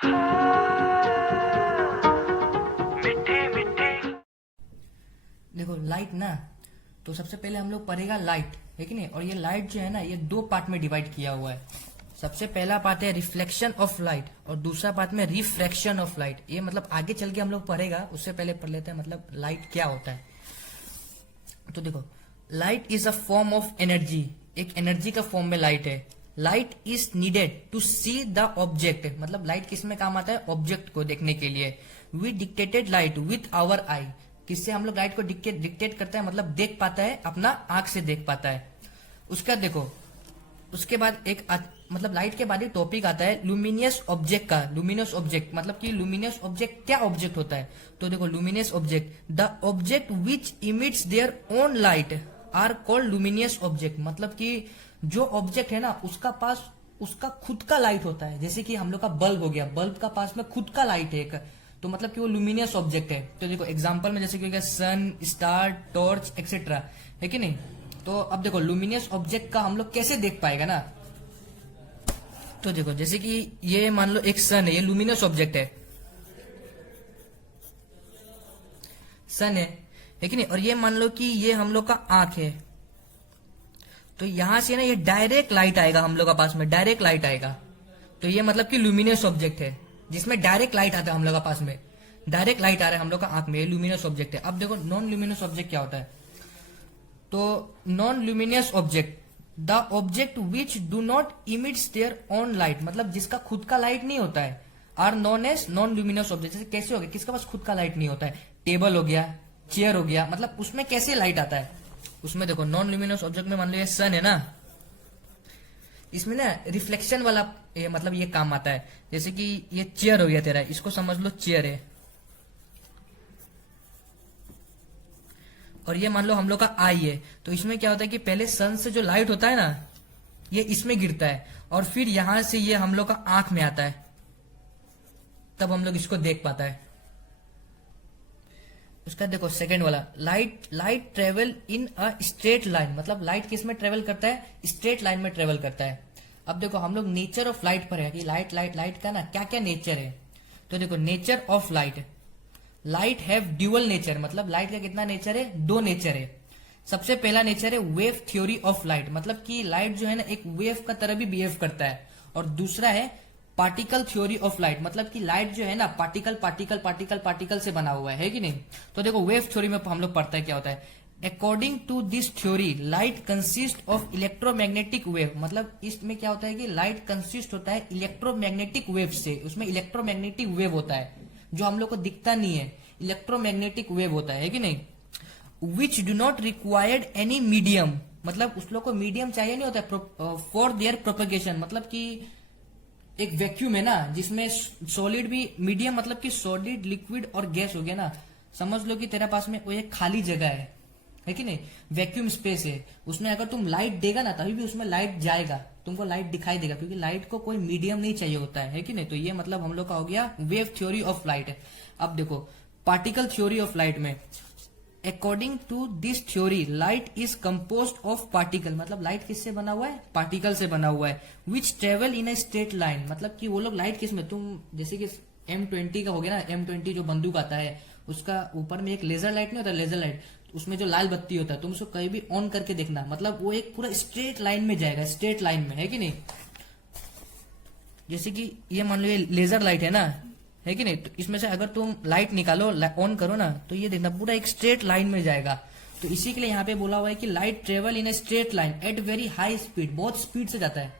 देखो लाइट ना, तो सबसे पहले हम लोग पढ़ेगा लाइट, है कि नहीं। और ये लाइट जो है ना, ये दो पार्ट में डिवाइड किया हुआ है। सबसे पहला पार्ट है रिफ्लेक्शन ऑफ लाइट और दूसरा पार्ट में रिफ्रैक्शन ऑफ लाइट। ये मतलब आगे चल के हम लोग पढ़ेगा, उससे पहले पढ़ लेते हैं मतलब लाइट क्या होता है। तो देखो, light is a form of energy, एक एनर्जी का फॉर्म में लाइट है। Light is needed to see the object, मतलब लाइट किस में काम आता है, ऑब्जेक्ट को देखने के लिए। We detected light with our eye, किससे हम लोग लाइट को डिक्टेट करते हैं, मतलब देख पाता है, अपना आंख से देख पाता है। उसका देखो, उसके बाद एक मतलब लाइट के बाद एक टॉपिक आता है लुमिनियस ऑब्जेक्ट का। लुमिनियस ऑब्जेक्ट मतलब कि लुमिनियस ऑब्जेक्ट क्या ऑब्जेक्ट होता है। तो देखो, luminous object, the object which emits their own light are called luminous object. मतलब कि जो ऑब्जेक्ट है ना, उसका पास उसका खुद का लाइट होता है। जैसे कि हम लोग का बल्ब हो गया, बल्ब का पास में खुद का लाइट है एक, तो मतलब कि वो लुमिनियस ऑब्जेक्ट है। तो देखो एग्जांपल में जैसे कि हो गया सन, स्टार, टॉर्च एक्सेट्रा, है कि नहीं। तो अब देखो लुमिनियस ऑब्जेक्ट का हम लोग कैसे देख पाएगा ना। तो देखो, जैसे कि ये मान लो एक सन है, ये लुमिनस ऑब्जेक्ट है, सन है कि नहीं। और ये मान लो कि ये हम लोग का आंख है, तो यहां से ना ये डायरेक्ट लाइट आएगा हम लोग का पास में, डायरेक्ट लाइट आएगा। तो ये मतलब कि लुमिनस ऑब्जेक्ट है, जिसमें डायरेक्ट लाइट आता है हम लोग का पास में, डायरेक्ट लाइट आ रहा है हम लोग का आंख में, ये लुमिनस ऑब्जेक्ट है। अब देखो नॉन लुमिनस ऑब्जेक्ट क्या होता है। तो non luminous object, the object which do not emits their own light, मतलब जिसका खुद का लाइट नहीं होता है, are known as non luminous object. जैसे कैसे हो गया, किसके पास खुद का लाइट नहीं होता है, टेबल हो गया, चेयर हो गया, मतलब उसमें कैसे लाइट आता है। उसमें देखो नॉन लुमिनस ऑब्जेक्ट में मान लो ये सन है ना, इसमें ना रिफ्लेक्शन वाला ये मतलब ये काम आता है। जैसे कि ये चेयर हो गया तेरा, इसको समझ लो चेयर है, और ये मान लो हम लोग का आई है। तो इसमें क्या होता है कि पहले सन से जो लाइट होता है ना, ये इसमें गिरता है, और फिर यहां से ये हम लोग का आंख में आता है, तब हम लोग इसको देख पाता है। उसका देखो सेकंड वाला, light travel in a straight line, मतलब लाइट किस में ट्रेवल करता है, स्ट्रेट लाइन में ट्रेवल करता है। अब देखो हम लोग नेचर ऑफ लाइट पर है कि लाइट का ना क्या क्या नेचर है। तो देखो nature of light, light have dual nature, मतलब लाइट का कितना नेचर है, दो नेचर है। सबसे पहला नेचर है वेव थ्योरी ऑफ लाइट, मतलब कि लाइट जो है ना एक वेव का तरह भी बिहेव करता है। और दूसरा है पार्टिकल थ्योरी ऑफ लाइट, मतलब कि लाइट जो है ना पार्टिकल से बना हुआ है कि नहीं। तो देखो वेव थ्योरी में हम लोग पढ़ते हैं क्या होता है। According to this theory light consist of electromagnetic wave, मतलब इसमें क्या होता है कि लाइट कंसिस्ट होता है इलेक्ट्रोमैग्नेटिक वेव से। उसमें इलेक्ट्रोमैग्नेटिक वेव होता है जो हम लोग को दिखता नहीं है, इलेक्ट्रोमैग्नेटिक वेव होता है कि नहीं। विच do not required any medium, मतलब उस लोग को मीडियम चाहिए नहीं होता फॉर देयर प्रोपगेशन। मतलब कि एक वैक्यूम है ना, जिसमें सॉलिड भी, मीडियम मतलब कि सॉलिड, लिक्विड और गैस हो गया ना। समझ लो कि तेरे पास में वो एक खाली जगह है कि नहीं, वैक्यूम स्पेस है। उसमें अगर तुम लाइट देगा ना, तभी भी उसमें लाइट जाएगा, तुमको लाइट दिखाई देगा, क्योंकि लाइट को कोई मीडियम नहीं चाहिए होता है कि नहीं। तो ये मतलब हम लोग का हो गया वेव थ्योरी ऑफ लाइट। अब देखो पार्टिकल थ्योरी ऑफ लाइट में, according to this theory light is compose of particle, मतलब लाइट किससे बना हुआ है, पार्टिकल से बना हुआ है। Which travel in a straight line, मतलब कि वो लोग लाइट किस में, तुम जैसे कि M20 का हो गया ना, M20 जो बंदूक आता है, उसका ऊपर में एक लेजर लाइट नहीं होता, लेजर लाइट, उसमें जो लाल बत्ती होता है, तुम उसको कहीं भी ऑन करके देखना, मतलब वो एक पूरा स्ट्रेट लाइन में जाएगा, स्ट्रेट लाइन में, है कि नहीं। जैसे कि ये मान लो ये लेजर लाइट है ना, है कि नहीं। तो इसमें से अगर तुम लाइट निकालो, ऑन करो ना, तो ये देखना पूरा एक स्ट्रेट लाइन में जाएगा। तो इसी के लिए यहाँ पे बोला हुआ है कि light travel in a straight line at very high speed, बहुत स्पीड से जाता है।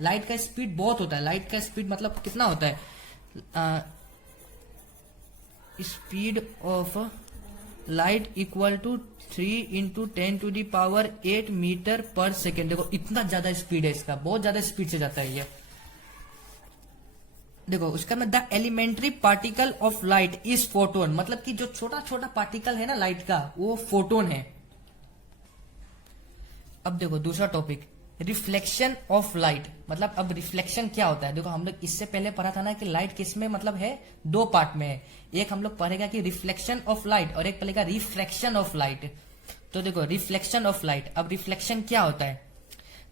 लाइट का स्पीड बहुत होता है, लाइट का स्पीड मतलब कितना होता है, speed of light equal to 3 × 10⁸ metre पर सेकेंड। देखो इतना ज्यादा स्पीड है इसका, बहुत ज्यादा स्पीड से जाता है ये। देखो उसका में the elementary particle of light is photon, मतलब कि जो छोटा छोटा पार्टिकल है ना लाइट का, वो फोटोन है। अब देखो दूसरा टॉपिक, रिफ्लेक्शन ऑफ लाइट, मतलब अब रिफ्लेक्शन क्या होता है। देखो हम लोग इससे पहले पढ़ा था ना कि लाइट किस में मतलब है, दो पार्ट में है। एक हम लोग पढ़ेगा कि रिफ्लेक्शन ऑफ लाइट, और एक पढ़ेगा रिफ्रैक्शन ऑफ लाइट। तो देखो रिफ्लेक्शन ऑफ लाइट, अब रिफ्लेक्शन क्या होता है,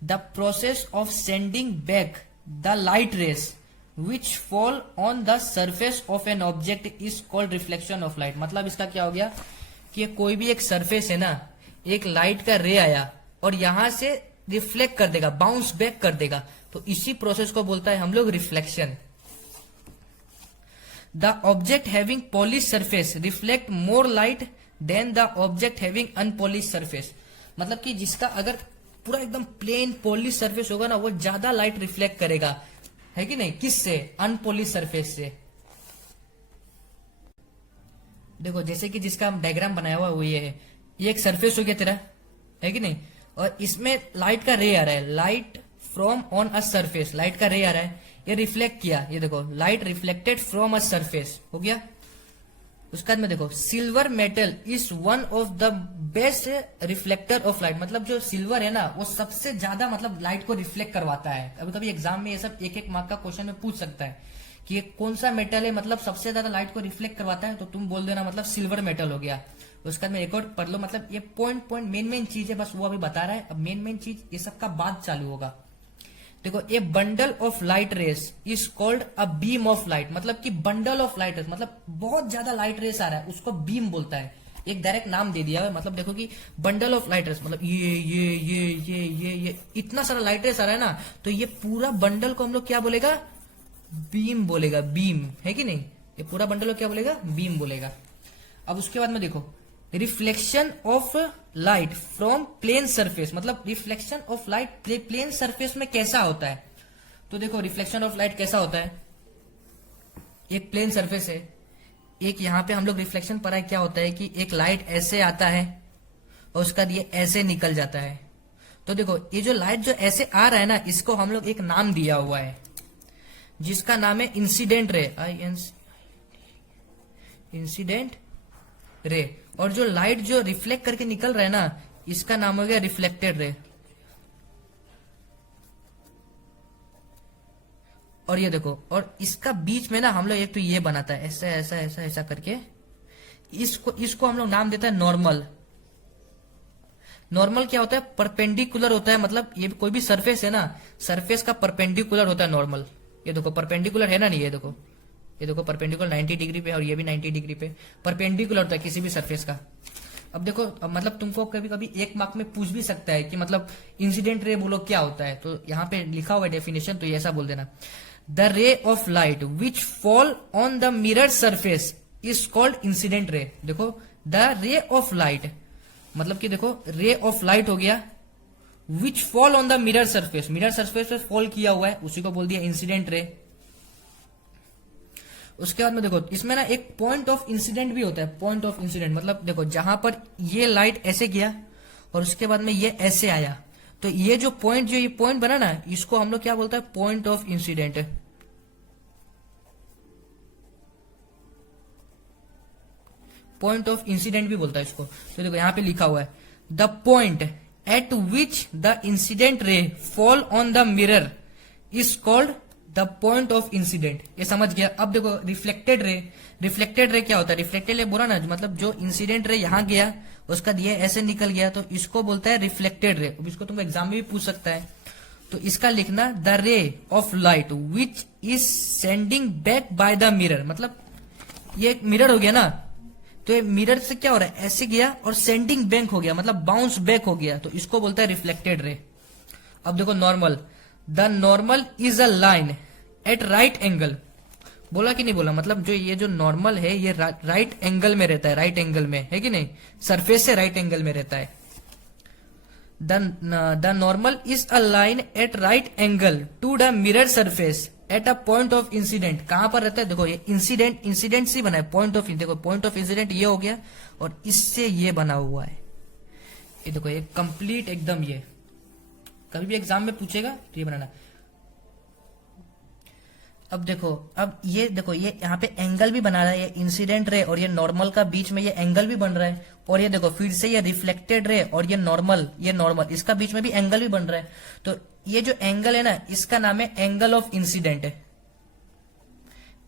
the process of sending back the light rays which fall on the surface of N object is called reflection of light. मतलब इसका क्या हो गया कि कोई भी एक सरफेस है ना, एक लाइट का रे आया और यहां से रिफ्लेक्ट कर देगा, बाउंस बैक कर देगा, तो इसी प्रोसेस को बोलता है हम लोग reflection. The object having polish surface reflect more light than the object having unpolish surface. मतलब कि जिसका अगर पूरा एकदम प्लेन पॉलिश सरफेस होगा ना, वो ज्यादा लाइट रिफ्लेक्ट करेगा, है कि नहीं, किससे, अनपॉलिश सरफेस से। देखो जैसे कि जिसका हम डायग्राम बनाया हुआ वो ये है, ये एक सरफेस हो गया तेरा, है कि नहीं, और इसमें लाइट का रे आ रहा है, light from on a surface, light का रे आ रहा है, ये रिफ्लेक्ट किया, ये देखो light reflected from a surface हो गया। उसके बाद में देखो silver metal is one of the best reflector of light. मतलब जो सिल्वर है ना, वो सबसे ज्यादा मतलब लाइट को रिफ्लेक्ट करवाता है। कभी कभी एग्जाम में ये सब एक एक मार्क का क्वेश्चन में पूछ सकता है कि ये कौन सा मेटल है मतलब सबसे ज्यादा लाइट को रिफ्लेक्ट करवाता है, तो तुम बोल देना मतलब सिल्वर मेटल हो गया। उसके बाद में एक और पढ़ लो, मतलब ये पॉइंट मेन चीज है, बस वो अभी बता रहा है। अब मेन चीज ये सब का बाद चालू होगा। देखो ए bundle of light rays is called a beam of light. मतलब कि बंडल ऑफ लाइट रेस मतलब बहुत ज्यादा लाइट रेस आ रहा है, उसको बीम बोलता है। एक डायरेक्ट नाम दे दिया है। मतलब देखो कि बंडल ऑफ लाइट रेस मतलब ये इतना सारा लाइट रेस आ रहा है ना, तो ये पूरा बंडल को हम लोग क्या बोलेगा, बीम बोलेगा, बीम, है कि नहीं। ये पूरा बंडल को क्या बोलेगा, बीम बोलेगा। अब उसके बाद में देखो reflection of light from plane surface. मतलब reflection of light plane surface में कैसा होता है, तो देखो रिफ्लेक्शन ऑफ लाइट कैसा होता है, एक प्लेन सरफेस है, एक यहां पे हम लोग रिफ्लेक्शन पढ़ा है, क्या होता है कि एक लाइट ऐसे आता है और उसका ये ऐसे निकल जाता है। तो देखो ये जो लाइट जो ऐसे आ रहा है ना, इसको हम लोग एक नाम दिया हुआ है जिसका नाम है इंसिडेंट रे, इंसिडेंट रे। और जो लाइट जो रिफ्लेक्ट करके निकल रहा है ना, इसका नाम हो गया रिफ्लेक्टेड रे। और ये देखो, और इसका बीच में ना हम लोग एक तो ये बनाता है ऐसा ऐसा ऐसा ऐसा करके, इसको हम लोग नाम देता है नॉर्मल। नॉर्मल क्या होता है, परपेंडिकुलर होता है। मतलब ये कोई भी सरफेस है ना, सरफेस का परपेंडिकुलर होता है नॉर्मल। ये देखो परपेंडिकुलर है ना, नहीं, ये देखो परपेंडिकुलर 90 डिग्री पे और ये भी 90 डिग्री पे परपेंडिकुलर होता है किसी भी सरफेस का। अब देखो मतलब तुमको कभी कभी एक मार्क में पूछ भी सकता है कि मतलब इंसिडेंट रे बोलो क्या होता है, तो यहाँ पे लिखा हुआ है डेफिनेशन, तो ये ऐसा बोल देना, the ray of light which fall on the mirror surface is called incident ray. देखो द रे ऑफ लाइट मतलब कि देखो रे ऑफ लाइट हो गया विच fall on the mirror surface, mirror surface पे फॉल किया हुआ है, उसी को बोल दिया इंसिडेंट रे। उसके बाद में देखो इसमें ना एक पॉइंट ऑफ इंसिडेंट भी होता है। पॉइंट ऑफ इंसिडेंट मतलब देखो जहां पर ये लाइट ऐसे गया और उसके बाद में ये ऐसे आया, तो ये जो पॉइंट जो ये पॉइंट बना ना, इसको हम लोग क्या बोलता है, point of incident. Point of incident भी बोलता है इसको। तो देखो यहां पे लिखा हुआ है the point eight which the incident रे fall on the mirror is called the point of incident. ये समझ गया। अब देखो रिफ्लेक्टेड रे, रिफ्लेक्टेड रे क्या होता है, रिफ्लेक्टेड रे बोला ना, मतलब जो इंसिडेंट रे यहां गया उसका ये ऐसे निकल गया, तो इसको बोलता है रिफ्लेक्टेड रे। अब इसको तुम एग्जाम में भी पूछ सकता है, तो इसका लिखना the ray of light which is sending back by the mirror. मतलब ये एक मिरर हो गया ना, तो ये मिरर से क्या हो रहा है, ऐसे गया और सेंडिंग बैक हो गया, मतलब बाउंस बैक हो गया, तो इसको बोलता है रिफ्लेक्टेड रे। अब देखो normal, the normal is a line at right angle. बोला कि नहीं बोला, मतलब जो ये जो नॉर्मल है ये राइट एंगल में रहता है, राइट एंगल में, है कि नहीं, सरफेस से राइट एंगल में रहता है। The normal is a line at right angle to the mirror surface at a point of incident. कहां पर रहता है, देखो ये इंसिडेंट से बना है, पॉइंट ऑफ, देखो पॉइंट ऑफ इंसिडेंट ये हो गया और इससे ये बना हुआ है, ये देखो ये कंप्लीट एकदम, ये कभी भी एग्जाम में पूछेगा तो ये बनाना। अब देखो, अब ये देखो ये यहाँ पे एंगल भी बना रहा है, ये इंसिडेंट रे और ये नॉर्मल का बीच में ये एंगल भी बन रहा है, और ये देखो फिर से ये रिफ्लेक्टेड रे और ये नॉर्मल इसका बीच में भी एंगल भी बन रहा है। तो ये जो एंगल है ना, इसका नाम है angle of incident,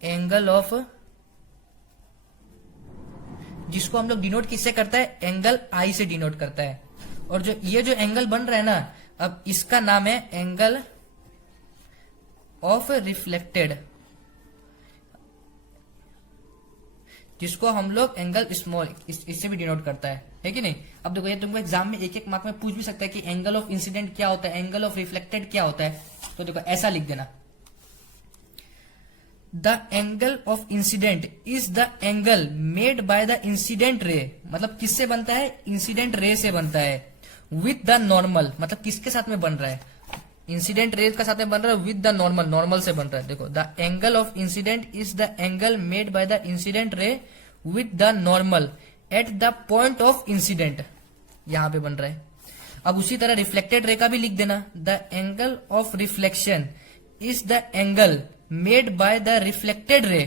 angle of, जिसको हम लोग डिनोट किससे करता है, एंगल आई से डिनोट करता है। और जो ये जो एंगल बन रहा है ना, अब इसका नाम है एंगल ऑफ रिफ्लेक्टेड, जिसको हम लोग एंगल स्मॉल इससे भी डिनोट करता है कि नहीं। अब देखो ये तुमको एग्जाम में एक एक मार्क में पूछ भी सकता है कि एंगल ऑफ इंसिडेंट क्या होता है, एंगल ऑफ रिफ्लेक्टेड क्या होता है। तो देखो ऐसा लिख देना, the angle of incident is the angle made by the incident रे, मतलब किससे बनता है, इंसिडेंट रे से बनता है, विथ द नॉर्मल, मतलब किसके साथ में बन रहा है, इंसिडेंट रे का साथ में बन रहा है, विद द नॉर्मल, नॉर्मल से बन रहा है। देखो the angle of incident is the angle made by the incident रे with the normal at the point of incident, यहां पे बन रहा है। अब उसी तरह रिफ्लेक्टेड रे का भी लिख देना, the angle of reflection is the angle made by the reflected रे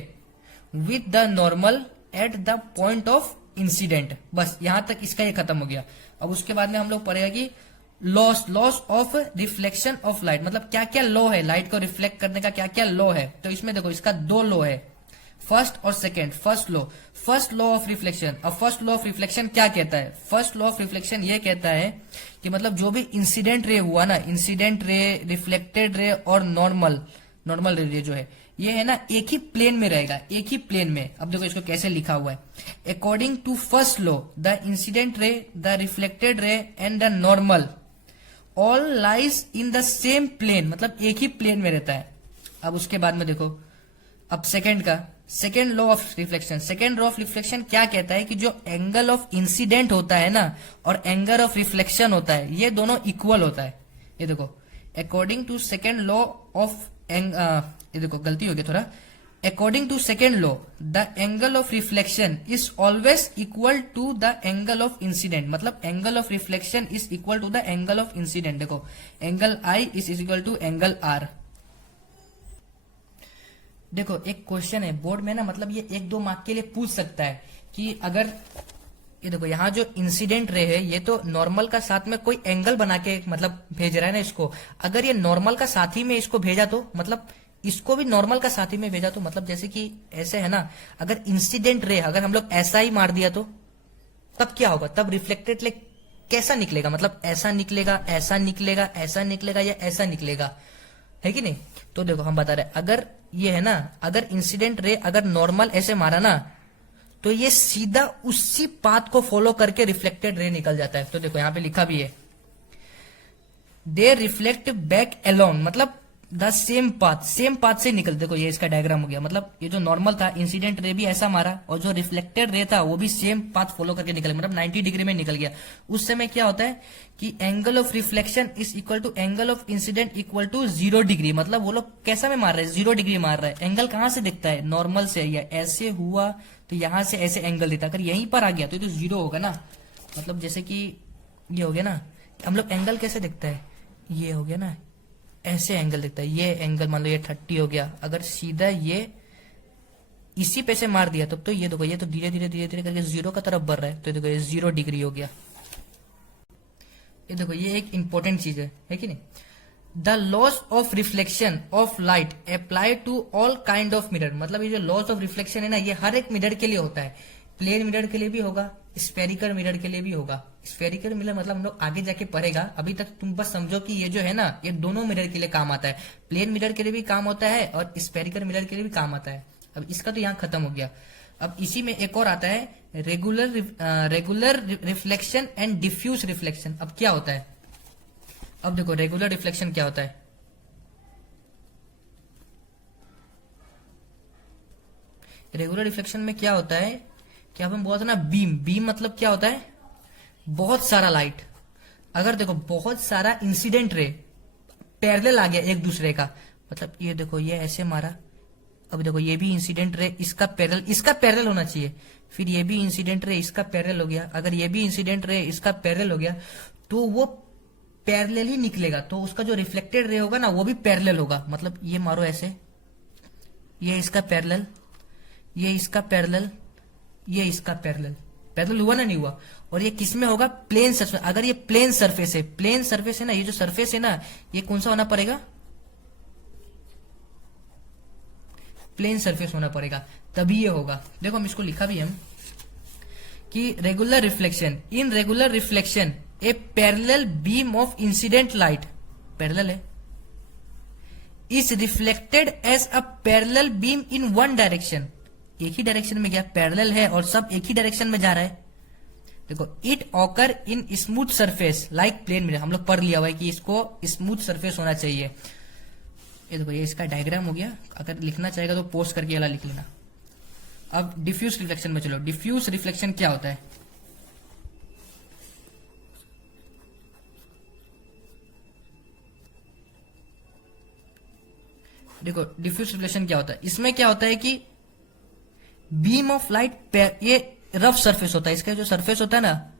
with the normal at the point of incident. बस यहां तक इसका ये खत्म हो गया। अब उसके बाद में हम लोग पढ़ेगा कि loss of reflection of light, मतलब क्या क्या लॉ है लाइट को रिफ्लेक्ट करने का, क्या क्या लॉ है। तो इसमें देखो इसका दो लॉ है, फर्स्ट और second. First law of reflection. अब फर्स्ट लॉ ऑफ रिफ्लेक्शन क्या कहता है, फर्स्ट लॉ ऑफ रिफ्लेक्शन ये कहता है कि मतलब जो भी इंसिडेंट रे हुआ ना, इंसिडेंट रे, रिफ्लेक्टेड रे और नॉर्मल रे जो है, ये है ना एक ही प्लेन में रहेगा, एक ही प्लेन में। अब देखो इसको कैसे लिखा हुआ है, according to first law the incident ray, the reflected ray and the normal all lies in the same plane, मतलब एक ही प्लेन में रहता है। अब उसके बाद में देखो, अब second law of reflection. Second law of reflection क्या कहता है कि जो एंगल ऑफ इंसिडेंट होता है ना और एंगल ऑफ रिफ्लेक्शन होता है, ये दोनों इक्वल होता है। ये देखो according to second law of ये देखो गलती हो गई थोड़ा, according to second law the angle of reflection is always equal to the angle of incidence, मतलब angle of reflection is equal to the angle of incidence. देखो angle I is equal to angle R. देखो एक question है board में ना, मतलब ये 1-2 mark के लिए पूछ सकता है कि अगर ये देखो यहाँ जो इंसिडेंट रे है, ये तो नॉर्मल का साथ में कोई एंगल बना के मतलब भेज रहा है ना इसको, अगर ये नॉर्मल का साथी में इसको भेजा तो मतलब इसको भी नॉर्मल का साथी में भेजा तो मतलब जैसे कि ऐसे है ना, अगर इंसिडेंट रे अगर हम लोग ऐसा ही मार दिया तो तब क्या होगा, तब रिफ्लेक्टेड रे कैसा निकलेगा, मतलब ऐसा निकलेगा, ऐसा निकलेगा, ऐसा निकलेगा या ऐसा निकलेगा, है कि नहीं। तो देखो हम बता रहे अगर ये है ना, अगर इंसिडेंट रे अगर नॉर्मल ऐसे मारा ना तो ये सीधा उसी पाथ को फॉलो करके रिफ्लेक्टेड रे निकल जाता है। तो देखो यहां पे लिखा भी है, दे रिफ्लेक्ट बैक अलोंग, मतलब द सेम पाथ से निकल। देखो ये इसका डायग्राम हो गया, मतलब ये जो नॉर्मल था इंसिडेंट रे भी ऐसा मारा और जो रिफ्लेक्टेड रे था वो भी सेम पाथ फॉलो करके निकल, मतलब 90 डिग्री में निकल गया। उस समय क्या होता है कि angle of reflection is equal to angle of incident equal to 0 degree, मतलब वो लोग कैसा में मार रहे हैं, 0 डिग्री मार रहा है। एंगल कहां से दिखता है, नॉर्मल से, या ऐसे हुआ तो यहां से ऐसे एंगल देता, अगर यहीं पर आ गया तो ये तो 0 होगा ना, मतलब जैसे कि ये हो गया ना, हम लोग एंगल कैसे दिखता है, ये हो गया ना, ऐसे एंगल दिखता है, ये एंगल मान लो ये 30 हो गया, अगर सीधा ये इसी पे से मार दिया तब तो ये देखो ये तो धीरे धीरे करके 0 का तरफ बढ़ रहा है, तो देखो ये 0 डिग्री हो गया। ये देखो ये एक इंपॉर्टेंट चीज है कि नहीं। The laws of reflection of light apply to all kind of mirror, मतलब ये जो लॉस ऑफ रिफ्लेक्शन है ना, ये हर एक मिरर के लिए होता है, प्लेन मिरर के लिए भी होगा, स्फेरिकल मिरर के लिए भी होगा। स्फेरिकल मिरर मतलब हम लोग आगे जाके पढ़ेगा, अभी तक तुम बस समझो कि ये जो है ना ये दोनों मिरर के लिए काम आता है, प्लेन मिरर के लिए भी काम होता है और स्फेरिकल मिरर के लिए भी काम आता है। अब इसका तो यहाँ खत्म हो गया। अब इसी में एक और आता है regular reflection and diffuse reflection. अब क्या होता है, अब देखो रेगुलर रिफ्लेक्शन क्या होता है, रेगुलर रिफ्लेक्शन में क्या होता है कि अब हम बोलते हैं ना बीम मतलब क्या होता है, बहुत सारा लाइट, अगर देखो बहुत सारा इंसिडेंट रे पैरेलल आ गया एक दूसरे का, मतलब ये देखो ये ऐसे मारा, अब देखो ये भी इंसिडेंट रे इसका पैरेलल होना चाहिए, फिर ये भी इंसिडेंट रे इसका पैरेलल हो गया, अगर ये भी इंसिडेंट रे इसका पैरेलल हो गया तो वो पैरेलल ही निकलेगा, तो उसका जो रिफ्लेक्टेड रे होगा ना वो भी पैरेलल होगा। मतलब ये मारो ऐसे, ये इसका पैरेलल, ये इसका पैरेलल, ये इसका पैरेलल हुआ ना, नहीं हुआ। और ये किस में होगा, प्लेन सरफेस। अगर ये प्लेन सरफेस है ना, ये जो सरफेस है ना ये कौन सा होना पड़ेगा, प्लेन सरफेस होना पड़ेगा, तभी ये होगा। देखो हम इसको लिखा भी हम कि regular reflection, in regular reflection a parallel beam of incident light, parallel है, is reflected as a parallel beam in one direction, एक ही डायरेक्शन में गया, पैरेलल है और सब एक ही डायरेक्शन में जा रहा है। देखो it occur in smooth surface like plane mirror, हम लोग पढ़ लिया हुआ है कि इसको स्मूथ सरफेस होना चाहिए। ये देखो ये इसका डायग्राम हो गया, अगर लिखना चाहेगा तो पोस्ट करके वाला लिख लेना। अब डिफ्यूज रिफ्लेक्शन में चलो। डिफ्यूज रिफ्लेक्शन क्या होता है? देखो डिफ्यूज रिफ्लेक्शन क्या होता है, इसमें क्या होता है कि बीम ऑफ लाइट, ये रफ सरफेस होता है, इसका जो सरफेस होता है ना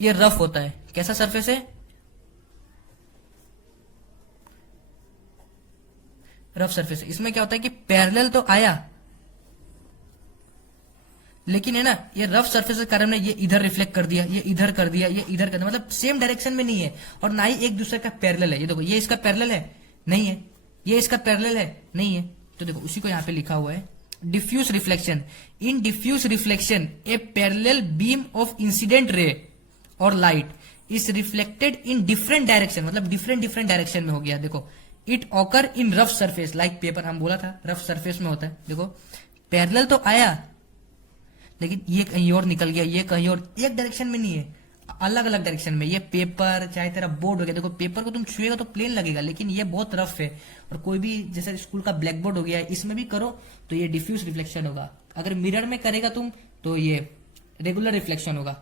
ये रफ होता है। कैसा सरफेस है? Rough surface. इसमें क्या होता है कि पैरेलल तो आया लेकिन है ना ये रफ सरफेस के कारण ये इधर रिफ्लेक्ट कर दिया, ये इधर कर दिया, ये इधर कर दिया, मतलब सेम डायरेक्शन में नहीं है और ना ही एक दूसरे का पैरेलल है। ये देखो ये इसका पैरेलल है नहीं है, ये इसका पैरेलल है नहीं है। तो देखो उसी को यहां पे लिखा हुआ है diffuse reflection. In diffuse reflection a parallel beam of incident ray और light is reflected in different direction, मतलब डिफरेंट डायरेक्शन में हो गया। देखो it occur in rough surface like paper, हम बोला था रफ सरफेस में होता है। देखो पैरेलल तो आया लेकिन ये कहीं और निकल गया, ये कहीं और, एक डायरेक्शन में नहीं है, अलग अलग डायरेक्शन में। ये पेपर चाहे तेरा बोर्ड हो गया, देखो पेपर को तुम छुएगा तो प्लेन लगेगा लेकिन ये बहुत रफ है। और कोई भी जैसे स्कूल का ब्लैक बोर्ड हो गया, इसमें भी करो तो ये डिफ्यूज रिफ्लेक्शन होगा। अगर मिरर में करेगा तुम तो ये रेगुलर रिफ्लेक्शन होगा।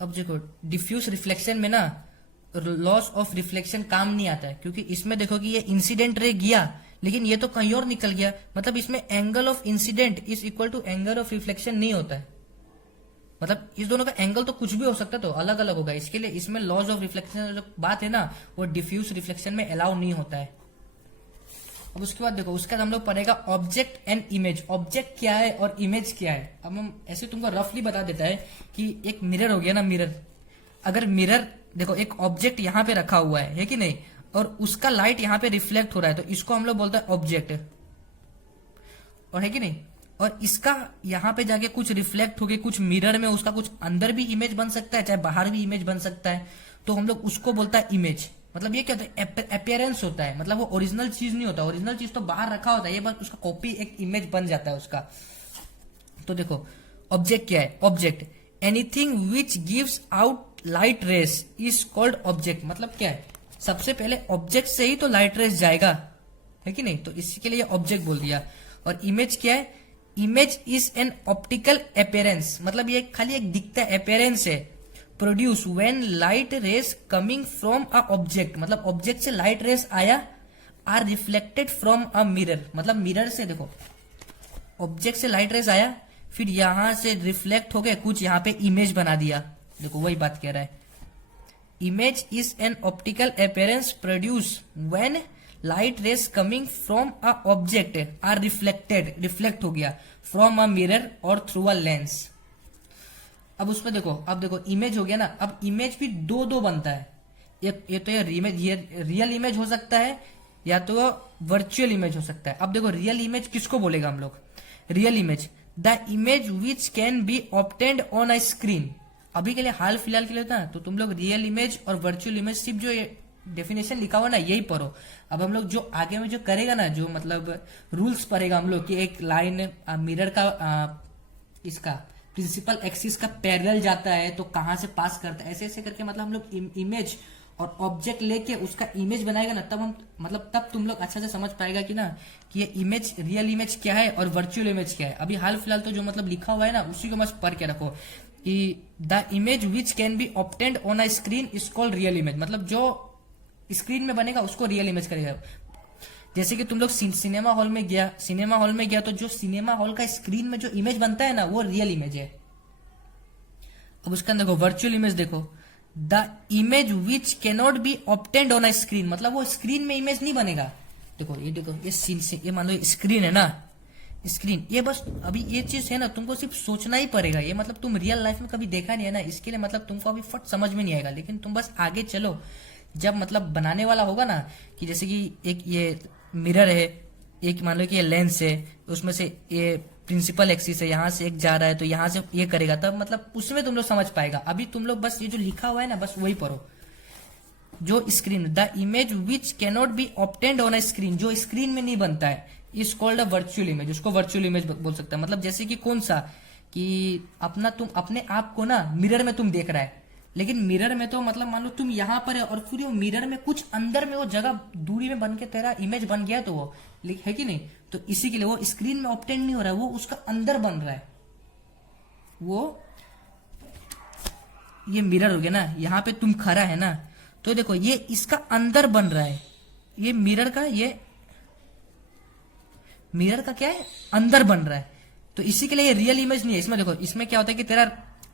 अब देखो डिफ्यूज रिफ्लेक्शन में ना लॉस ऑफ रिफ्लेक्शन काम नहीं आता है, क्योंकि इसमें देखो कि ये इंसिडेंट रे गया लेकिन ये तो कहीं और निकल गया, मतलब इसमें angle of incident is equal to angle of reflection नहीं होता है। मतलब इस दोनों का एंगल तो कुछ भी हो सकता है, तो अलग अलग होगा। इसके लिए इसमें लॉस ऑफ रिफ्लेक्शन जो बात है ना वो डिफ्यूज रिफ्लेक्शन में अलाउ नहीं होता है। अब उसके बाद देखो उसके बाद हम लोग पढ़ेगा ऑब्जेक्ट एंड इमेज। ऑब्जेक्ट क्या है और इमेज क्या है। अब हम ऐसे तुमको रफली बता देता है कि एक मिरर हो गया ना, मिरर, अगर मिरर देखो एक ऑब्जेक्ट यहाँ पे रखा हुआ है कि नहीं, और उसका लाइट यहाँ पे रिफ्लेक्ट हो रहा है तो इसको हम लोग बोलते हैं ऑब्जेक्ट, और है कि नहीं। और इसका यहाँ पे जाके कुछ रिफ्लेक्ट हो गया कुछ मिरर में, उसका कुछ अंदर भी इमेज बन सकता है चाहे बाहर भी इमेज बन सकता है, तो हम लोग उसको बोलता है इमेज। मतलब ये क्या होता है? अपीयरेंस होता है, मतलब वो ओरिजिनल चीज नहीं होता, ओरिजिनल चीज तो बाहर रखा होता है, ये बस उसका कॉपी एक इमेज बन जाता है उसका। तो देखो ऑब्जेक्ट क्या है? Object anything which gives out light rays is called object. मतलब क्या है? सबसे पहले ऑब्जेक्ट से ही तो लाइट रेस जाएगा, है कि नहीं, तो इसके लिए ऑब्जेक्ट बोल दिया। और इमेज क्या है? Image is an optical appearance, मतलब ये खाली एक दिखता है, अपीयरेंस है, produce when light rays coming from a object, मतलब ऑब्जेक्ट से लाइट रेस आया, or reflected from a mirror, मतलब मिरर से देखो ऑब्जेक्ट से लाइट रेस आया फिर यहां से रिफ्लेक्ट हो गए कुछ, यहाँ पे इमेज बना दिया। देखो वही बात कह रहा है, image is an optical appearance produce when light rays coming from a object or reflected, reflect हो गया फ्रॉम अ मिरर और थ्रू अ लेंस। अब उसमें देखो, अब देखो इमेज हो गया ना, अब इमेज भी दो दो बनता है, ये तो ये रियल इमेज हो सकता है या तो वर्चुअल इमेज हो सकता है। अब देखो रियल इमेज किसको बोलेगा हम लोग? Real image the image which can be obtained on a screen. अभी के लिए हाल फिलहाल के लिए था तो तुम लोग रियल इमेज और वर्चुअल इमेज सिर्फ जो ये डेफिनेशन लिखा हुआ ना यही पढ़ो। अब हम लोग जो आगे में जो करेगा ना, जो मतलब रूल्स पढ़ेगा हम लोग कि एक लाइन मिरर का इसका प्रिंसिपल एक्सिस का पैरेलल जाता है तो कहां से पास करता है, ऐसे ऐसे करके मतलब हम लोग इमेज और ऑब्जेक्ट लेके उसका इमेज बनाएगा ना, तब हम मतलब तब तुम लोग अच्छा से समझ पाएगा कि ना कि ये इमेज रियल इमेज क्या है और वर्चुअल इमेज क्या है। अभी हाल फिलहाल तो जो मतलब लिखा हुआ है ना उसी को बस पढ़ के रखो कि the image which can be obtained on a screen is called real image, मतलब जो स्क्रीन में बनेगा उसको रियल इमेज करेगा। जैसे कि तुम लोग सिनेमा हॉल में गया तो जो सिनेमा हॉल का स्क्रीन में जो इमेज बनता है ना वो रियल इमेज है। अब उसके अंदर देखो वर्चुअल इमेज, देखो the image which cannot B obtained on a screen, मतलब वो स्क्रीन में इमेज नहीं बनेगा। देखो ये मान लो स्क्रीन है ना, स्क्रीन, ये बस अभी ये चीज है ना तुमको सिर्फ सोचना ही पड़ेगा, ये मतलब तुम रियल लाइफ में कभी देखा नहीं है ना, इसके लिए मतलब तुमको अभी फट समझ में नहीं आएगा। लेकिन तुम बस आगे चलो, जब मतलब बनाने वाला होगा ना कि जैसे कि एक ये मिरर है, एक मान लो कि ये लेंस है, उसमें से ये प्रिंसिपल एक्सिस है, यहाँ से एक जा रहा है तो यहाँ से ये करेगा, तब मतलब उसमें तुम लोग समझ पाएगा। अभी तुम लोग बस ये जो लिखा हुआ है ना बस वही पढ़ो। जो screen the image which cannot B obtained on a screen, जो स्क्रीन में नहीं बनता है, is called a virtual image, उसको वर्चुअल इमेज बोल सकता है। मतलब जैसे कि कौन सा, कि तुम अपने आप को ना मिरर में तुम देख रहा है, लेकिन मिरर में तो मतलब मान लो तुम यहाँ पर है और फिर वो मिरर में कुछ अंदर में वो जगह दूरी में बन के तेरा इमेज बन गया, तो वो है कि नहीं। तो इसी के लिए वो स्क्रीन में ऑब्टेन नहीं हो रहा है, वो उसका अंदर बन रहा है। वो ये मिरर हो गया ना, यहाँ पे तुम खड़ा है ना, तो देखो ये इसका अंदर बन रहा है, ये मिरर का क्या है, अंदर बन रहा है। तो इसी के लिए ये रियल इमेज नहीं है। इसमें देखो, इसमें क्या होता है कि तेरा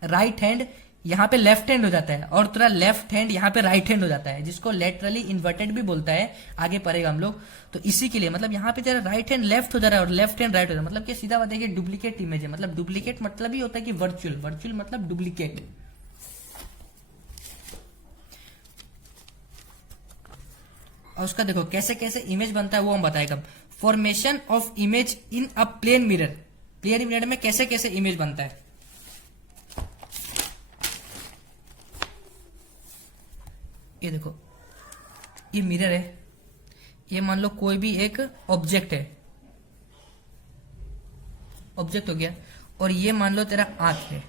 राइट हैंड यहाँ पे लेफ्ट हैंड हो जाता है और तेरा लेफ्ट हैंड यहाँ पे राइट हैंड हो जाता है, जिसको लेटरली इन्वर्टेड भी बोलता है, आगे पढ़ेगा हम लोग। तो इसी के लिए मतलब यहाँ पे तेरा राइट हैंड लेफ्ट हो जा रहा है और लेफ्ट हैंड राइट हो जा रहा है, मतलब कि सीधा बात है कि डुप्लीकेट इमेज है। मतलब डुप्लीकेट मतलब ही होता है कि वर्चुअल मतलब डुप्लीकेट। और उसका देखो कैसे कैसे इमेज बनता है वो हम बताएगा। Formation of image in a plane mirror, plane mirror में कैसे कैसे इमेज बनता है। ये देखो, ये मिरर है, ये मान लो कोई भी एक ऑब्जेक्ट है, ऑब्जेक्ट हो गया, और ये मान लो तेरा आंख है,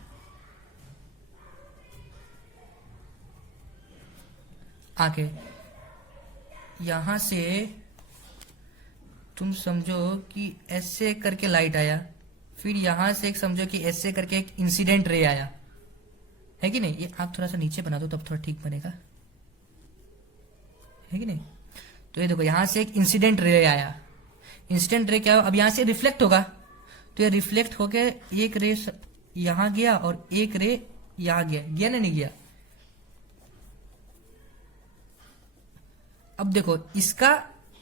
आंख है। यहां से तुम समझो कि ऐसे करके लाइट आया, फिर यहां से एक समझो कि ऐसे करके एक इंसिडेंट रे आया, है कि नहीं। ये आप थोड़ा सा नीचे बना दो तब थोड़ा ठीक बनेगा, है कि नहीं। तो ये देखो यहां से एक इंसिडेंट रे आया, इंसिडेंट रे क्या, अब यहां से रिफ्लेक्ट होगा, तो ये रिफ्लेक्ट होके एक रे यहां गया और एक रे यहां गया ना, नहीं गया। अब देखो इसका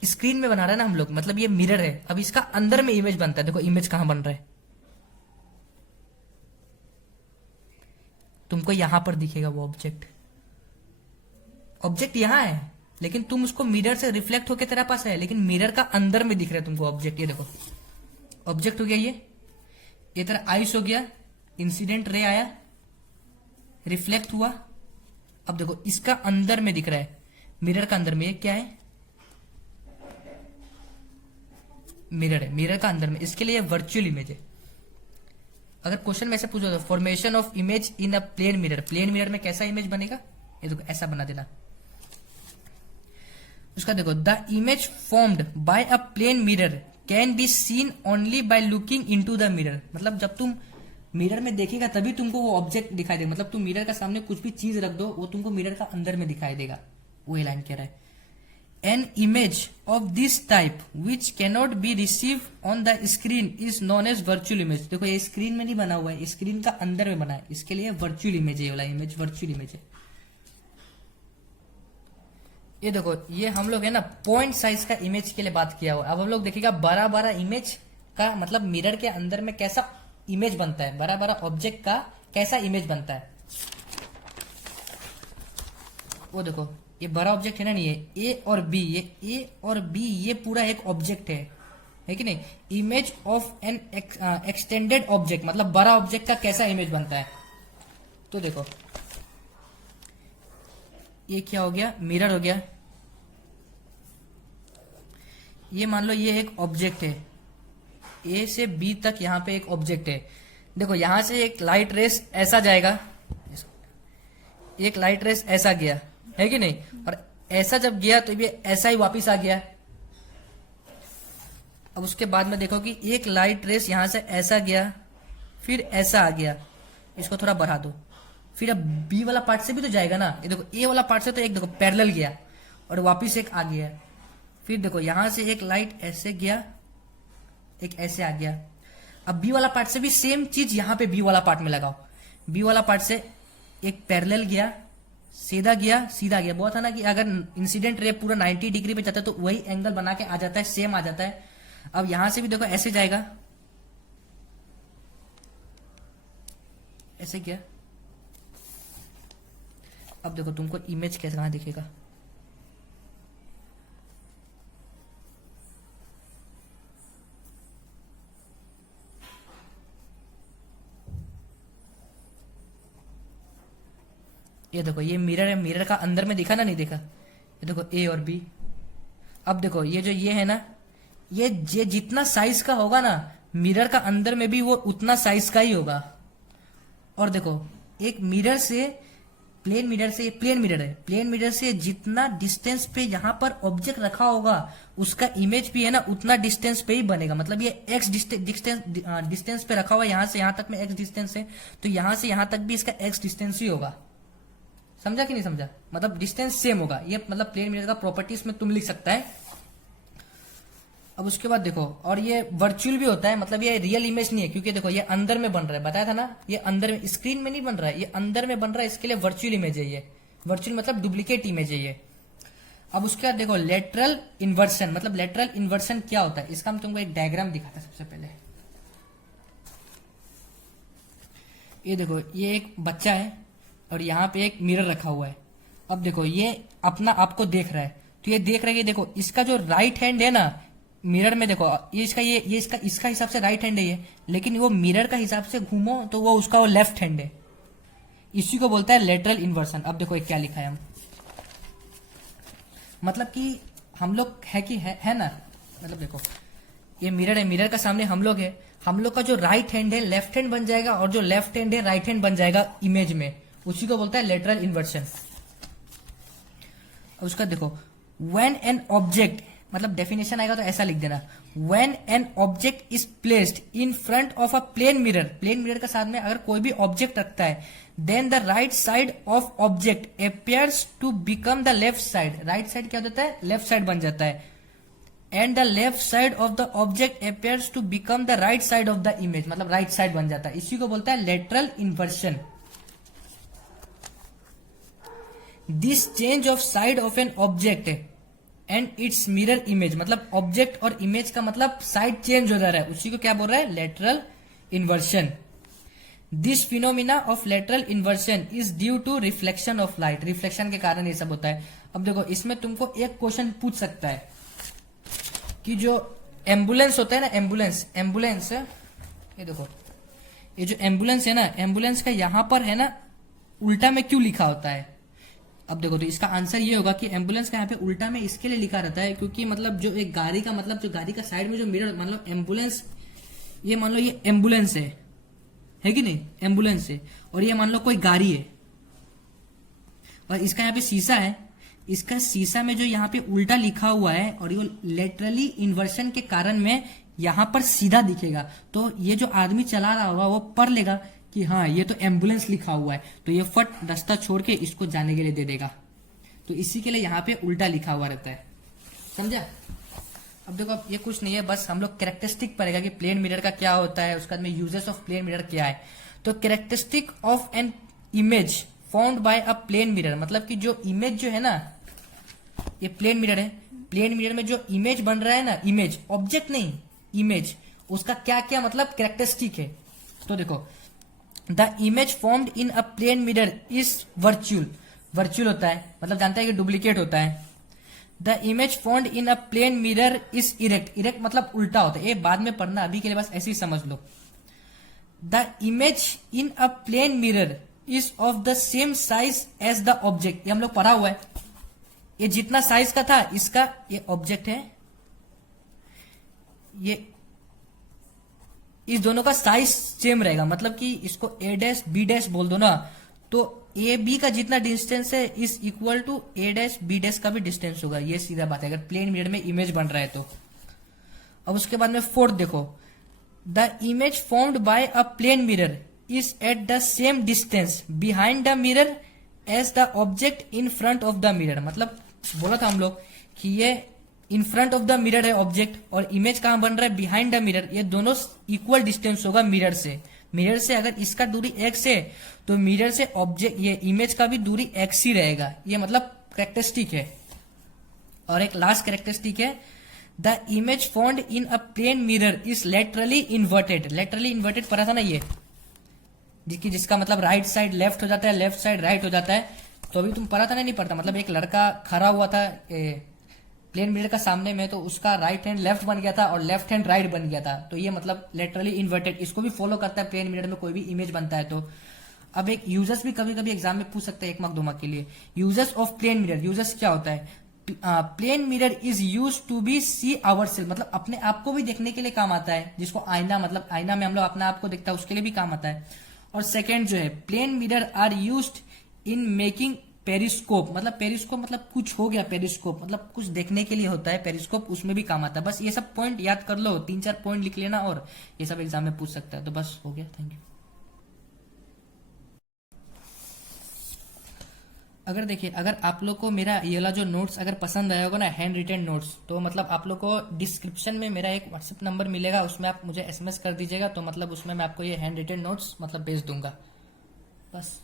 स्क्रीन में बना रहा है ना हम लोग, मतलब ये मिरर है, अब इसका अंदर में इमेज बनता है। देखो इमेज कहां बन रहा है, तुमको यहां पर दिखेगा वो ऑब्जेक्ट, ऑब्जेक्ट यहां है, लेकिन तुम उसको मिरर से रिफ्लेक्ट होके तेरा पास है, लेकिन मिरर का अंदर में दिख रहा है तुमको ऑब्जेक्ट। ये देखो ऑब्जेक्ट हो गया, ये तेरा आइस हो गया, इंसिडेंट रे आया, रिफ्लेक्ट हुआ। अब देखो इसका अंदर में दिख रहा है, मिरर का अंदर में, ये क्या है, मिरर है, मिरर का अंदर में, इसके लिए वर्चुअल इमेज है। अगर क्वेश्चन में ऐसे पूछो तो formation of image in a plane mirror, plane mirror में कैसा इमेज बनेगा, ये देखो ऐसा बना देना। उसका देखो, the image formed by a plane mirror can be seen only by looking into the mirror. मतलब जब तुम मिरर में देखेगा तभी तुमको वो ऑब्जेक्ट दिखाई देगा। मतलब तुम मिरर का सामने कुछ भी चीज रख दो, वो तुमको मिरर का अंदर में दिखाई देगा। वो लाइन कह रहा है, an image of this type which cannot be receive on the screen is known as virtual image. देखो ये स्क्रीन में नहीं बना हुआ है, स्क्रीन का अंदर में बना है, इसके लिए वर्चुअल इमेज है, ये वाला इमेज वर्चुअल इमेज है। ये देखो ये हम लोग है ना पॉइंट साइज का इमेज के लिए बात किया हुआ। अब हम लोग देखेगा बड़ा बड़ा इमेज का मतलब मिरर के अंदर में कैसा इमेज बनता है, बड़ा बड़ा ऑब्जेक्ट का कैसा इमेज बनता है। वो देखो ये बड़ा ऑब्जेक्ट है ना, नहीं है ए और बी, ये ए और बी ये पूरा एक ऑब्जेक्ट है कि नहीं। Image of N extended object मतलब बड़ा ऑब्जेक्ट का कैसा इमेज बनता है। तो देखो ये क्या हो गया, मिरर हो गया। ये मान लो ये एक ऑब्जेक्ट है, ए से बी तक यहाँ पे एक ऑब्जेक्ट है। देखो यहां से एक लाइट रेस ऐसा जाएगा, एक लाइट रेस ऐसा गया, है कि नहीं, और ऐसा जब गया तो ये ऐसा ही वापस आ गया। अब उसके बाद में देखो कि एक लाइट रेस यहां से ऐसा गया, फिर ऐसा आ गया। इसको थोड़ा बढ़ा दो, फिर अब बी वाला पार्ट से भी तो जाएगा ना। ये देखो ए वाला पार्ट से तो एक देखो पैरेलल गया और वापिस एक आ गया। फिर देखो यहां से एक लाइट ऐसे गया, एक ऐसे आ गया। अब बी वाला पार्ट से भी सेम चीज यहां पे बी वाला पार्ट में लगाओ। बी वाला पार्ट से एक पैरेलल गया, सीधा गया, सीधा गया। बहुत है ना कि अगर इंसिडेंट रे पूरा 90 डिग्री पे जाता है तो वही एंगल बना के आ जाता है, सेम आ जाता है। अब यहां से भी देखो ऐसे जाएगा, ऐसे क्या। अब देखो तुमको इमेज कैसे कहां दिखेगा। ये देखो ये मिरर है, मिरर का अंदर में दिखा ना, नहीं दिखा। ये देखो ए और बी। अब देखो ये जो ये है ना, ये जितना साइज का होगा ना, मिरर का अंदर में भी वो उतना साइज का ही होगा। और देखो, एक मिरर से प्लेन मिरर से, प्लेन मिरर है, प्लेन मिरर से जितना डिस्टेंस पे यहाँ पर ऑब्जेक्ट रखा होगा उसका इमेज भी है ना उतना डिस्टेंस पे ही बनेगा। मतलब ये एक्स डिस्टेंस पे रखा हुआ है, यहाँ से यहाँ तक में एक्स डिस्टेंस है, तो यहाँ से यहाँ तक भी इसका एक्स डिस्टेंस ही होगा। समझा कि नहीं समझा? मतलब डिस्टेंस सेम होगा। ये मतलब प्लेन मिरर का प्रॉपर्टीज में तुम लिख सकता है। अब उसके बाद देखो, और ये वर्चुअल भी होता है, मतलब ये रियल इमेज नहीं है, क्योंकि देखो ये अंदर में बन रहा है, बताया था ना, ये अंदर में, स्क्रीन में नहीं बन रहा है, ये अंदर में बन रहा है, इसके लिए वर्चुअल इमेज है ये। वर्चुअल मतलब डुप्लीकेट इमेज है ये। अब उसके बाद देखो लेटरल इन्वर्सन, मतलब लेटरल इन्वर्सन क्या होता है, इसका हम तुमको एक डायग्राम दिखाता है सबसे पहले। ये देखो, ये एक बच्चा है और यहाँ पे एक मिरर रखा हुआ है। अब देखो ये अपना आपको देख रहा है, तो ये देख रहा है, देखो इसका जो राइट हैंड है ना मिरर में, देखो ये इसका हिसाब से राइट हैंड है ये, लेकिन वो मिरर का हिसाब से घूमो तो वो उसका वो लेफ्ट हैंड है। इसी को बोलता है लेटरल इन्वर्सन। अब देखो ये क्या लिखा है, हम मतलब कि हम लोग है कि है ना, मतलब देखो ये मिरर है, मिरर का सामने हम लोग है, हम लोग का जो राइट हैंड है लेफ्ट हैंड बन जाएगा और जो लेफ्ट हैंड है राइट हैंड बन जाएगा इमेज में। उसी को बोलता है लेटरल इन्वर्सन। उसका देखो, व्हेन एन ऑब्जेक्ट, मतलब डेफिनेशन आएगा तो ऐसा लिख देना, when an object is placed in front of a plane mirror, plane mirror का साथ में अगर कोई भी ऑब्जेक्ट रखता है, then the right side of object appears to become the left side. Right side क्या होता है, लेफ्ट साइड बन जाता है। And the left side of the object appears to become the right side of the image, मतलब right side बन जाता है। इसी को बोलता है lateral inversion. This change of side of an object and it's mirror image, मतलब object और इमेज का मतलब साइड चेंज हो जा रहा है, उसी को क्या बोल रहा है, lateral inversion. This phenomena of lateral inversion is due to reflection of light, reflection के कारण ये सब होता है। अब देखो इसमें तुमको एक क्वेश्चन पूछ सकता है कि जो एम्बुलेंस होता है ना, एम्बुलेंस ये देखो, ये जो एम्बुलेंस है ना, एम्बुलेंस का यहां पर है ना उल्टा में क्यों लिखा होता है। अब देखो तो इसका आंसर ये होगा कि एम्बुलेंस का यहाँ पे उल्टा में इसके लिए लिखा रहता है क्योंकि मतलब जो एक गाड़ी का, मतलब जो गाड़ी का साइड में जो मिरर, मतलब एम्बुलेंस, ये मान लो ये एम्बुलेंस है कि नहीं, एम्बुलेंस है, और ये मान लो कोई गाड़ी है और इसका यहाँ पे शीशा है, इसका शीशा में जो यहाँ पे उल्टा लिखा हुआ है और ये लेटरली इन्वर्सन के कारण में यहाँ पर सीधा दिखेगा, तो ये जो आदमी चला रहा होगा वो पढ़ लेगा कि हाँ ये तो एम्बुलेंस लिखा हुआ है, तो ये फट रास्ता छोड़ के इसको जाने के लिए दे देगा। तो इसी के लिए यहाँ पे उल्टा लिखा हुआ रहता है, समझा। अब देखो, अब ये कुछ नहीं है, बस हम लोग कैरेक्टरिस्टिक पढ़ेगा कि प्लेन मिरर का क्या होता है, उसके बाद में यूजेस ऑफ प्लेन मिरर क्या है। तो characteristic of an image found by a plane mirror, मतलब कि जो इमेज जो है ना, ये प्लेन मिरर है, प्लेन मिरर में जो इमेज बन रहा है ना, इमेज, ऑब्जेक्ट नहीं, इमेज, उसका क्या क्या मतलब कैरेक्टरिस्टिक है। तो देखो, the image formed in a plane mirror is virtual, virtual होता है, मतलब जानता है कि डुप्लीकेट होता है। The image formed in a plane mirror is erect, erect मतलब उल्टा होता है, ये बाद में पढ़ना, अभी के लिए बस ऐसे ही समझ लो। The image in a plane mirror is of the same size as the object, ये हम लोग पढ़ा हुआ है, ये जितना साइज का था इसका, ये ऑब्जेक्ट है, ये इस दोनों का साइज सेम रहेगा, मतलब कि इसको ए डैश बी डैश बोल दो ना, तो ए बी का जितना डिस्टेंस है is equal to A dash B dash का भी डिस्टेंस होगा, ये सीधा बात है अगर प्लेन मिरर में इमेज बन रहा है तो। अब उसके बाद में फोर्थ देखो, the image formed by a plane mirror is at the same distance behind the mirror as the object in front of the mirror, मतलब बोला था हम लोग कि ये in front of the mirror है ऑब्जेक्ट, और इमेज कहां बन रहा है, बिहाइंड द मिरर, ये दोनों इक्वल डिस्टेंस होगा मिरर से। मिरर से अगर इसका दूरी x है तो मिरर से ऑब्जेक्ट, ये इमेज का भी दूरी x ही रहेगा, ये मतलब कैरेक्टरिस्टिक है। और एक लास्ट कैरेक्टरिस्टिक है, the image found in a plane mirror is laterally inverted, laterally inverted पढ़ा था ना ये, जिसका मतलब राइट साइड लेफ्ट हो जाता है, लेफ्ट साइड राइट हो जाता है। तो अभी तुम पढ़ा था ना, नहीं पढ़ता, मतलब एक लड़का खड़ा हुआ था प्लेन मिरर का सामने में, तो उसका राइट हैंड लेफ्ट बन गया था और लेफ्ट हैंड राइट बन गया था, तो ये मतलब लेटरली इन्वर्टेड, इसको भी फॉलो करता है प्लेन मिरर में कोई भी इमेज बनता है तो। अब एक यूजर्स भी कभी कभी एग्जाम में पूछ सकते हैं 1 मार्क 2 मार्क के लिए, users of plane mirror, users क्या होता है, plane mirror is use to be see our self, मतलब अपने आप को भी देखने के लिए काम आता है, जिसको आईना, मतलब आईना में हम लोग अपने आप को देखता है, उसके लिए भी काम आता है। और सेकेंड जो है, plane mirror are used in making periscope, मतलब पेरिस्कोप मतलब कुछ हो गया, पेरिस्कोप मतलब कुछ देखने के लिए होता है, पेरिस्कोप उसमें भी काम आता है। बस ये सब पॉइंट याद कर लो, 3-4 पॉइंट लिख लेना, और ये सब एग्जाम में पूछ सकता है। तो बस हो गया, थैंक यू। अगर देखिए, अगर आप लोग को मेरा ये वाला जो नोट्स अगर पसंद आया होगा ना, हैंड रिटन नोट्स, तो मतलब आप लोग को डिस्क्रिप्शन में मेरा एक व्हाट्सएप नंबर मिलेगा, उसमें आप मुझे एसएमएस कर दीजिएगा, तो मतलब उसमें मैं आपको ये हैंड रिटन नोट्स मतलब भेज दूंगा। बस।